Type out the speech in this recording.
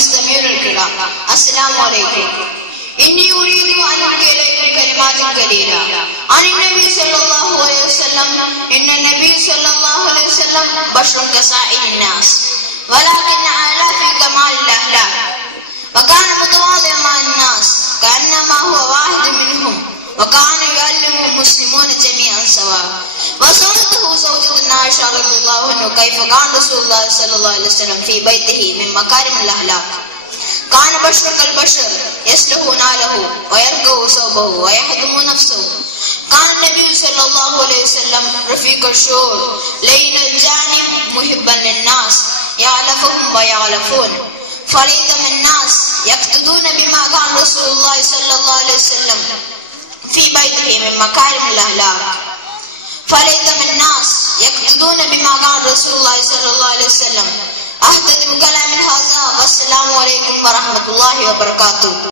المستمعون الكرام، السلام عليكم. إني أريد أن ألقي إليكم كلمات قليلة عن النبي صلى الله عليه وسلم. إن النبي صلى الله عليه وسلم بشر كسائر الناس ولكن أعلى في كمال الأخلاق، وكان متواضعا مع الناس كأنما هو واحد منهم، وكان يعلم المسلمون جميعا سواء. وزوجته زوجة عائشة رضي الله عنها كيف كان رسول الله صلى الله عليه وسلم في بيته من مكارم الأخلاق. كان بشر كالبشر يسلخ ناله ويرقع ثوبه ويهدم نفسه. كان النبي صلى الله عليه وسلم رفيق الشعور لين الجانب محبا للناس يعلفهم ويعلفون. فليتم الناس يقتدون بما كان رسول الله صلى الله عليه وسلم في بيته من مكارم الأخلاق. فليتم الناس يقتدون بما كان رسول الله صلى الله عليه وسلم. أختتم كلامي هذا والسلام عليكم ورحمة الله وبركاته.